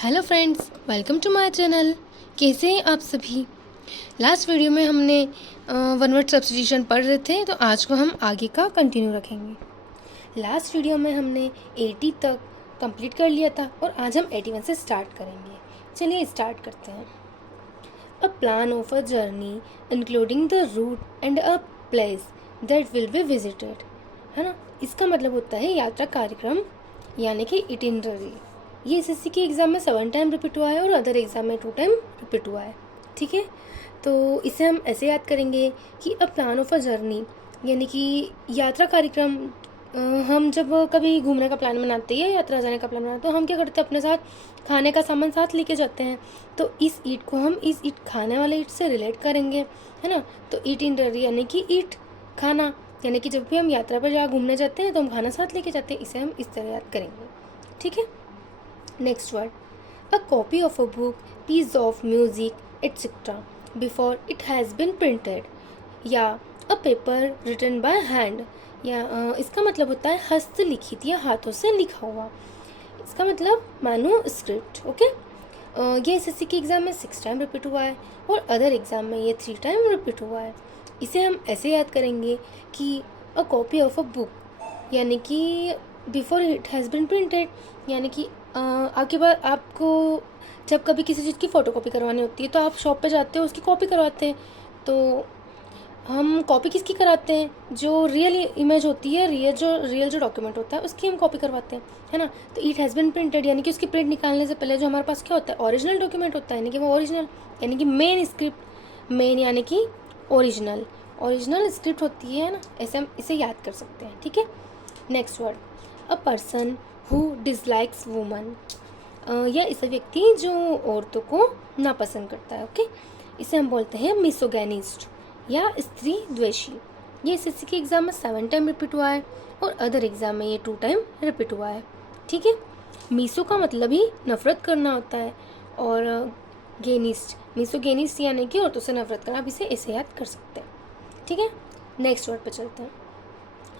Hello friends, welcome to my channel. कैसे हैं आप सभी। लास्ट वीडियो में हमने वन वर्ड सब्स्टिट्यूशन पढ़ रहे थे, तो आज को हम आगे का कंटिन्यू रखेंगे। लास्ट वीडियो में हमने 80 तक कंप्लीट कर लिया था और आज हम 81 से स्टार्ट करेंगे। चलिए स्टार्ट करते हैं। A plan of a journey including the route and a place that will be visited, है ना। इसका मतलब होता है यात्रा कार्यक्रम, यानी कि इटिनररी। ये एसएससी के एग्ज़ाम में 7 टाइम रिपीट हुआ है और अदर एग्ज़ाम में 2 टाइम रिपीट हुआ है। ठीक है, तो इसे हम ऐसे याद करेंगे कि अ प्लान ऑफ अ जर्नी, यानी कि यात्रा कार्यक्रम। हम जब कभी घूमने का प्लान बनाते हैं या यात्रा जाने का प्लान बनाते हैं तो हम क्या करते हैं, अपने साथ खाने का सामान साथ लेके जाते हैं। तो इस ईट को हम इस ईट खाने वाले ईट से रिलेट करेंगे, है ना। तो ईटिनररी यानी कि ईट खाना, यानी कि जब भी हम यात्रा पर जहाँ घूमने जाते हैं तो हम खाना साथ लेके जाते हैं। इसे हम इस तरह याद करेंगे। ठीक है, next word, a copy of a book, piece of music etcetera before it has been printed, या a paper written by hand, या इसका मतलब होता है हस्तलिखित या हाथों से लिखा हुआ। इसका मतलब मानो स्क्रिप्ट। ओके, ये एसएससी के एग्ज़ाम में 6 टाइम रिपीट हुआ है और अदर एग्ज़ाम में ये 3 टाइम रिपीट हुआ है। इसे हम ऐसे याद करेंगे कि अ कॉपी ऑफ अ बुक, यानी कि before it has been printed, यानी कि आपके पास आपको जब कभी किसी चीज़ की फ़ोटो कॉपी करवानी होती है तो आप शॉप पे जाते हो, उसकी कॉपी करवाते हैं। तो हम कॉपी किसकी कराते हैं, जो रियल इमेज होती है, रियल जो डॉक्यूमेंट होता है उसकी हम कॉपी करवाते हैं, है ना। तो इट हैज़ बिन प्रिंटेड यानी कि उसकी प्रिंट निकालने से पहले जो हमारे पास क्या होता है, ओरिजिनल डॉक्यूमेंट होता है, यानी कि वो ओरिजिनल, यानी कि मेन स्क्रिप्ट, मेन यानी कि ओरिजिनल स्क्रिप्ट होती है ना। ऐसे हम इसे याद कर सकते हैं। ठीक है, next word, a person who dislikes woman, या ऐसा व्यक्ति जो औरतों को नापसंद करता है। ओके, इसे हम बोलते हैं मिसोगैनिस्ट या स्त्री द्वेषी। ये एसएससी के एग्ज़ाम में 7 टाइम रिपीट हुआ है और अदर एग्ज़ाम में ये 2 टाइम रिपीट हुआ है। ठीक है, मीसो का मतलब ही नफ़रत करना होता है और मिसोगेनिस्ट यानी कि औरतों से नफरत करना। आप इसे ऐसे याद कर सकते हैं। ठीक है, नेक्स्ट वर्ड पर चलते हैं।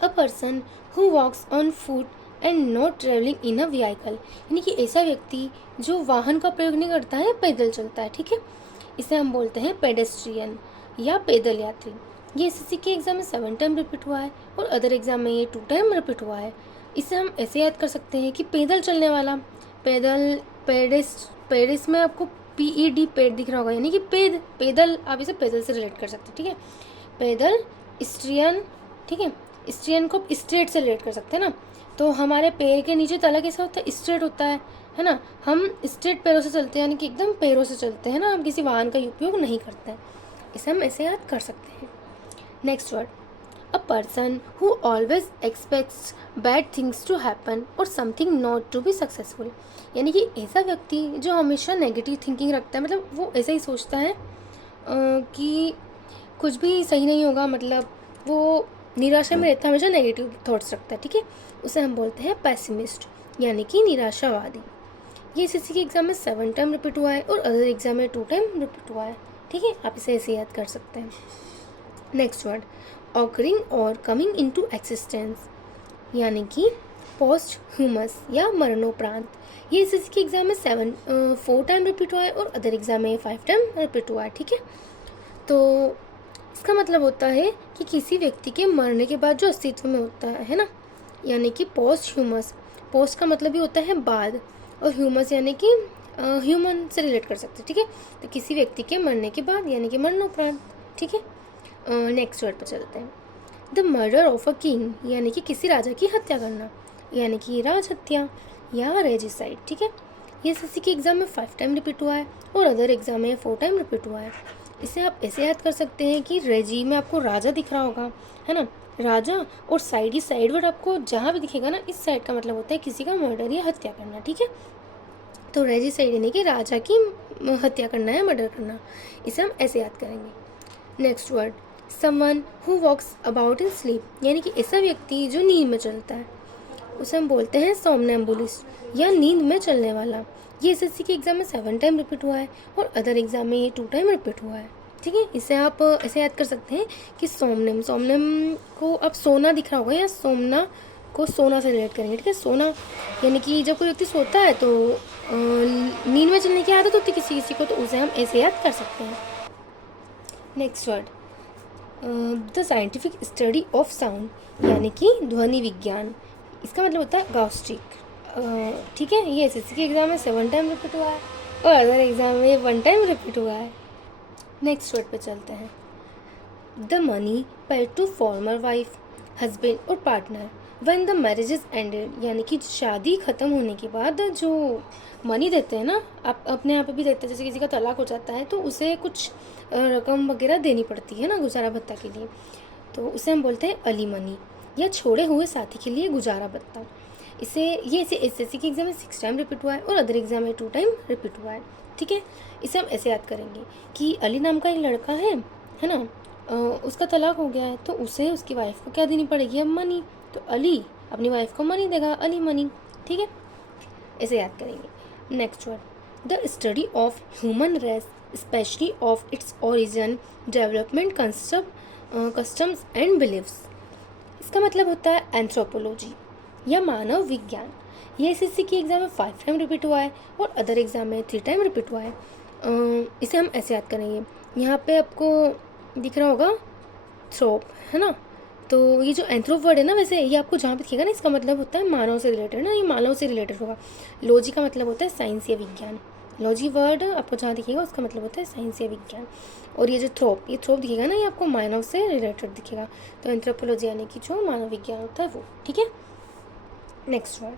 A person who walks on foot and not travelling in a vehicle, यानी कि ऐसा व्यक्ति जो वाहन का प्रयोग नहीं करता है, पैदल चलता है। ठीक है, इसे हम बोलते हैं पेडेस्ट्रियन या पैदल यात्री। ये एसएससी के एग्ज़ाम में 7 टाइम रिपीट हुआ है और अदर एग्ज़ाम में ये 2 टाइम रिपीट हुआ है। इसे हम ऐसे याद कर सकते हैं कि पैदल चलने वाला, पेडिस में आपको PED पेड दिख रहा होगा, यानी कि पैदल, आप इसे पैदल से रिलेट कर सकते हैं। ठीक है, पैदल स्ट्रियन। ठीक है, स्ट्रियन को स्ट्रेट से रिलेट कर सकते हैं ना। तो हमारे पैर के नीचे तला कैसा होता है, स्ट्रेट होता है ना। हम स्ट्रेट पैरों से चलते हैं, यानी कि एकदम पैरों से चलते हैं ना, हम किसी वाहन का उपयोग नहीं करते हैं। इसे हम ऐसे याद कर सकते हैं। Next word, a person who always expects bad things to happen और something not to be successful, यानी कि ऐसा व्यक्ति जो हमेशा नेगेटिव थिंकिंग रखता है, मतलब वो ऐसा ही सोचता है कि कुछ भी सही नहीं होगा, मतलब वो निराशा में रहता है, हमेशा नेगेटिव थॉट्स रखता है। ठीक है, उसे हम बोलते हैं पैसिमिस्ट, यानी कि निराशावादी। ये एसएससी के एग्ज़ाम में 7 टाइम रिपीट हुआ है और अदर एग्ज़ाम में 2 टाइम रिपीट हुआ है। ठीक है, आप इसे ऐसे याद कर सकते हैं। नेक्स्ट वर्ड, ऑकरिंग और कमिंग इनटू एक्सिस्टेंस, यानी कि पोस्ट ह्यूमस या मरणोपरांत। ये एसएससी के एग्ज़ाम में 4 टाइम रिपीट हुआ है और अदर एग्ज़ाम में 5 टाइम रिपीट हुआ है। ठीक है, तो इसका मतलब होता है कि किसी व्यक्ति के मरने के बाद जो अस्तित्व में होता है ना, यानी कि पोस्ट ह्यूमस। पोस्ट का मतलब ही होता है बाद, और ह्यूमस यानी कि ह्यूमन से रिलेट कर सकते हैं। ठीक है, तो किसी व्यक्ति के मरने के बाद यानी कि मरणोपरांत। ठीक है, नेक्स्ट वर्ड पर चलते हैं। The murder of a king, यानी कि किसी राजा की हत्या करना, यानी कि राज हत्या या रेजिसाइड। ठीक है, ये एसएससी के एग्ज़ाम में 5 टाइम रिपीट हुआ है और अदर एग्ज़ाम में 4 टाइम रिपीट हुआ है। इसे आप ऐसे याद कर सकते हैं कि रेजी में आपको राजा दिख रहा होगा, है ना, राजा, और साइड, ही साइड वर्ड आपको जहाँ भी दिखेगा ना, इस साइड का मतलब होता है किसी का मर्डर या हत्या करना। ठीक है, तो रेजी साइड यानी कि राजा की हत्या करना है, मर्डर करना। इसे हम ऐसे याद करेंगे। Next word, someone who walks about in sleep, यानी कि ऐसा व्यक्ति जो नींद में चलता है, उसे हम बोलते हैं सोमनैम्बुलिस्ट या नींद में चलने वाला। ये एसएससी के एग्ज़ाम में 7 टाइम रिपीट हुआ है और अदर एग्ज़ाम में ये 2 टाइम रिपीट हुआ है। ठीक है, इसे आप ऐसे याद कर सकते हैं कि सोमनम को आप सोना दिख रहा होगा, या सोमना को सोना से रिलेट करेंगे। ठीक है, सोना यानी कि जब कोई व्यक्ति सोता है तो नींद में चलने की आदत होती है किसी किसी को, तो उसे हम ऐसे याद कर सकते हैं। Next word, the scientific study of sound यानी कि ध्वनि विज्ञान। इसका मतलब होता है अकाउस्टिक। ठीक है, ये एसएससी के एग्ज़ाम में 7 टाइम रिपीट हुआ है और अदर एग्ज़ाम में 1 टाइम रिपीट हुआ है। नेक्स्ट वर्ड पे चलते हैं, the money paid to former wife, husband और partner when the marriage is ended, यानी कि शादी ख़त्म होने के बाद जो मनी देते हैं ना, आप अपने यहाँ पे भी देते हैं, जैसे किसी का तलाक हो जाता है तो उसे कुछ रकम वगैरह देनी पड़ती है ना गुजारा भत्ता के लिए, तो उसे हम बोलते हैं अली मनी, या छोड़े हुए साथी के लिए गुजारा भत्ता। इसे एसएससी के एग्ज़ाम में 6 टाइम रिपीट हुआ है और अदर एग्ज़ाम में 2 टाइम रिपीट हुआ है। ठीक है, इसे हम ऐसे याद करेंगे कि अली नाम का एक लड़का है ना, उसका तलाक हो गया है तो उसे उसकी वाइफ को क्या देनी पड़ेगी, अब मनी, तो अली अपनी वाइफ को मनी देगा, अली मनी। ठीक है, ऐसे याद करेंगे। Next word, the study of human race specially of its origin development customs and beliefs. इसका मतलब होता है एंथ्रोपोलॉजी या मानव विज्ञान। ये एसएससी की एग्ज़ाम में 5 टाइम रिपीट हुआ है और अदर एग्ज़ाम में 3 टाइम रिपीट हुआ है। इसे हम ऐसे याद करेंगे, यहाँ पे आपको दिख रहा होगा थ्रोप, है ना, तो ये जो एंथ्रोप वर्ड है ना, वैसे ये आपको जहाँ पे दिखेगा ना, इसका मतलब होता है मानव से रिलेटेड ना, ये मानव से रिलेटेड होगा। लॉजी का मतलब होता है साइंस या विज्ञान। लॉजी वर्ड आपको जहाँ दिखेगा उसका मतलब होता है साइंस या विज्ञान। और ये जो ये थ्रोप दिखेगा ना, ये आपको मानव से रिलेटेड दिखेगा, तो एंथ्रोपोलॉजी यानी कि जो मानव विज्ञान होता है वो। ठीक है, next word,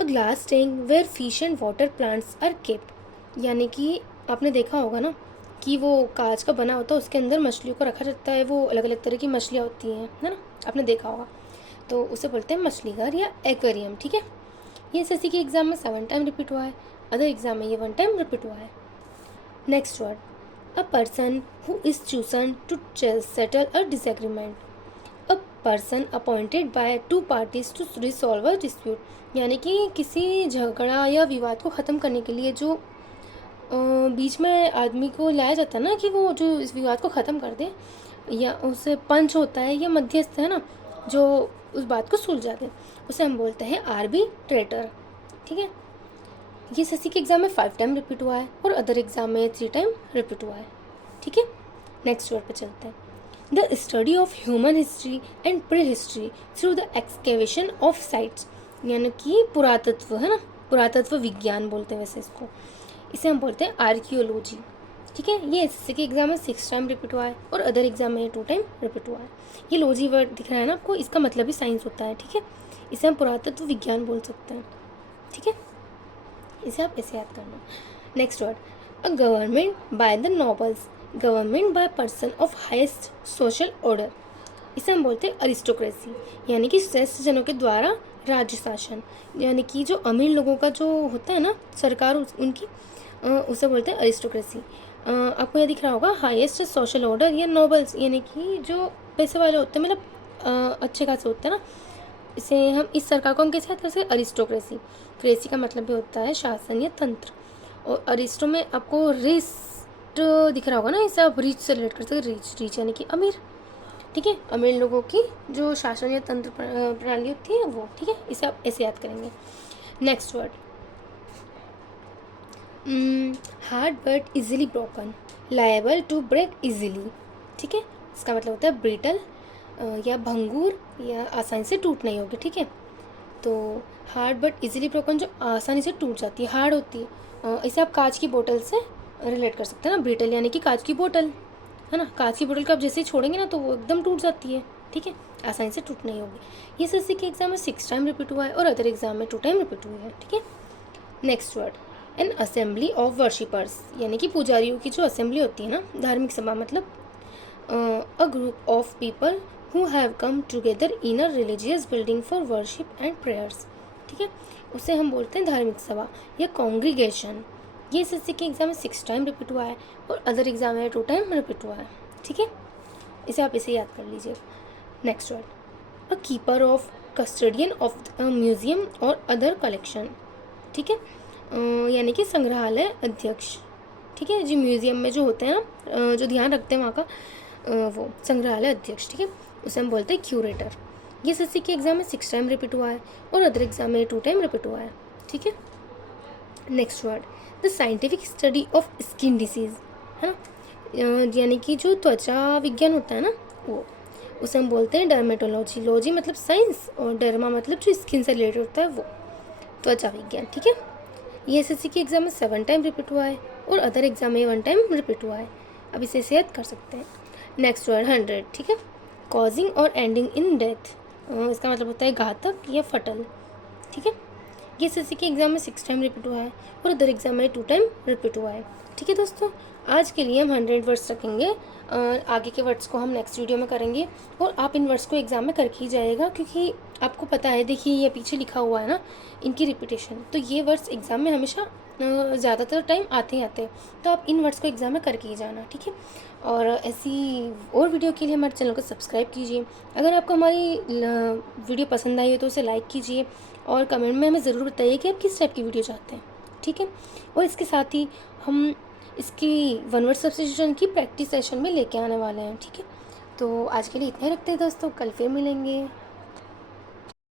a glass tank where fish and water plants are kept, यानी कि आपने देखा होगा ना कि वो कांच का बना होता है, उसके अंदर मछलियों को रखा जाता है, वो अलग अलग तरह की मछलियाँ होती हैं, है ना, आपने देखा होगा, तो उसे बोलते हैं मछली घर या एक्वेरियम। ठीक है, ये एसएससी के एग्ज़ाम में 7 टाइम रिपीट हुआ है, अदर एग्ज़ाम में ये 1 टाइम रिपीट हुआ है। Next word, a person who is chosen to settle a disagreement, a person appointed by 2 parties to resolve a dispute, यानी कि किसी झगड़ा या विवाद को ख़त्म करने के लिए जो बीच में आदमी को लाया जाता है ना, कि वो जो इस विवाद को ख़त्म कर दे, या उसे पंच होता है या मध्यस्थ है ना, जो उस बात को सुलझा दे, उसे हम बोलते हैं आर्बिट्रेटर। ठीक है, ये एसएससी के एग्ज़ाम में 5 टाइम रिपीट हुआ है और अदर एग्ज़ाम में 3 टाइम रिपीट हुआ है। ठीक है, नेक्स्ट वर्ड पे चलते हैं, the study of human history and pre history through the excavation of sites, यानी कि पुरातत्व, है ना, पुरातत्व विज्ञान बोलते हैं वैसे इसको, इसे हम बोलते हैं आर्कियोलॉजी। ठीक है, ये एसएससी के एग्ज़ाम में 6 टाइम रिपीट हुआ है और अदर एग्ज़ाम में 2 टाइम रिपीट हुआ है। ये लॉजी वर्ड दिख रहा है ना आपको, इसका मतलब ही साइंस होता है। ठीक है, इसे हम पुरातत्व विज्ञान बोल सकते हैं। ठीक है, इसे आप ऐसे याद करना। Next word, a government by the nobles, government by person of highest social order, इसे हम बोलते हैं अरिस्टोक्रेसी, यानी कि श्रेष्ठ जनों के द्वारा राज्य शासन, यानी कि जो अमीर लोगों का जो होता है ना सरकार उनकी, उसे बोलते हैं अरिस्टोक्रेसी। आपको यह दिख रहा होगा हाईएस्ट सोशल ऑर्डर या नोबल्स, यानी कि जो पैसे वाले होते हैं, मतलब अच्छे खासे होते हैं ना, इसे हम इस सरकार को हम कैसे कहते हैं, जैसे अरिस्टोक्रेसी। क्रेसी का मतलब भी होता है शासन या तंत्र, और अरिस्टो में आपको रिस्ट दिख रहा होगा ना, इसे आप रिच से रिलेट कर सकते हैं, रिच यानी कि अमीर। ठीक है, अमीर लोगों की जो शासन या तंत्र प्रणाली होती है वो। ठीक है, इसे आप ऐसे याद करेंगे। Next word, hard but easily broken, liable to break easily. ठीक है, इसका मतलब होता है ब्रिटल या भंगूर या आसानी से टूट नहीं होगी। ठीक है, तो हार्ड बट इजीली ब्रोकन जो आसानी से टूट जाती है, हार्ड होती है, इसे आप कांच की बोतल से रिलेट कर सकते हैं ना, ब्रिटल यानी कि कांच की बोतल, है ना, कांच की बोतल को आप जैसे ही छोड़ेंगे ना तो वो एकदम टूट जाती है। ठीक है, आसानी से टूट नहीं होगी। ये एसएससी के एग्ज़ाम में 6 टाइम रिपीट हुआ है और अदर एग्जाम में 2 टाइम रिपीट हुई है। ठीक है, next word, N assembly of worshippers, यानी कि पुजारियों की जो असेंबली होती है ना, धार्मिक सभा, मतलब a group of people who have come together in a religious building for worship and prayers. ठीक है, उसे हम बोलते हैं धार्मिक सभा या कॉन्ग्रीगेशन। ये एसएससी के एग्ज़ाम में 6 टाइम रिपीट हुआ है और अदर एग्जाम में 2 टाइम रिपीट हुआ है। ठीक है, इसे आप इसे याद कर लीजिए। Next word, a keeper of custodian of museum और अदर कलेक्शन। ठीक है, यानी कि संग्रहालय अध्यक्ष। ठीक है, जो म्यूजियम में जो होते हैं ना, जो ध्यान रखते हैं वहाँ का, वो संग्रहालय अध्यक्ष। ठीक है, उसे हम बोलते हैं क्यूरेटर। ये एसएससी के एग्ज़ाम में 6 टाइम रिपीट हुआ है और अदर एग्जाम में 2 टाइम रिपीट हुआ है। ठीक है, next word, the scientific study of skin disease, है ना, यानी कि जो त्वचा विज्ञान होता है ना वो, उसे हम बोलते हैं डर्मेटोलॉजी। लॉजी मतलब साइंस और डर्मा मतलब जो स्किन से रिलेटेड होता है वो, त्वचा विज्ञान। ठीक है, ये एसएससी के एग्ज़ाम में 7 टाइम रिपीट हुआ है और अदर एग्जाम में 1 टाइम रिपीट हुआ है। अब इसे याद कर सकते हैं। नेक्स्ट वर्ड 100, ठीक है, कॉजिंग और एंडिंग इन डेथ, इसका मतलब होता है घातक या फटल। ठीक है, ये एसएससी के एग्ज़ाम में 6 टाइम रिपीट हुआ है और अदर एग्जाम में 2 टाइम रिपीट हुआ है। ठीक है दोस्तों, आज के लिए हम 100 वर्ड्स रखेंगे, आगे के वर्ड्स को हम नेक्स्ट वीडियो में करेंगे। और आप इन वर्ड्स को एग्ज़ाम में करके ही जाइएगा, क्योंकि आपको पता है, देखिए ये पीछे लिखा हुआ है ना, इनकी रिपीटेशन, तो ये वर्ड्स एग्ज़ाम में हमेशा ज़्यादातर टाइम आते ही आते हैं, तो आप इन वर्ड्स को एग्ज़ाम में करके ही जाना। ठीक है, और ऐसी और वीडियो के लिए हमारे चैनल को सब्सक्राइब कीजिए। अगर आपको हमारी वीडियो पसंद आई हो तो उसे लाइक कीजिए और कमेंट में हमें ज़रूर बताइए कि आप किस टाइप की वीडियो चाहते हैं। ठीक है, और इसके साथ ही हम इसकी 1 वर्ड सब्स्टिट्यूशन की प्रैक्टिस सेशन में लेके आने वाले हैं। ठीक है, तो आज के लिए इतना ही रखते हैं दोस्तों, कल फिर मिलेंगे।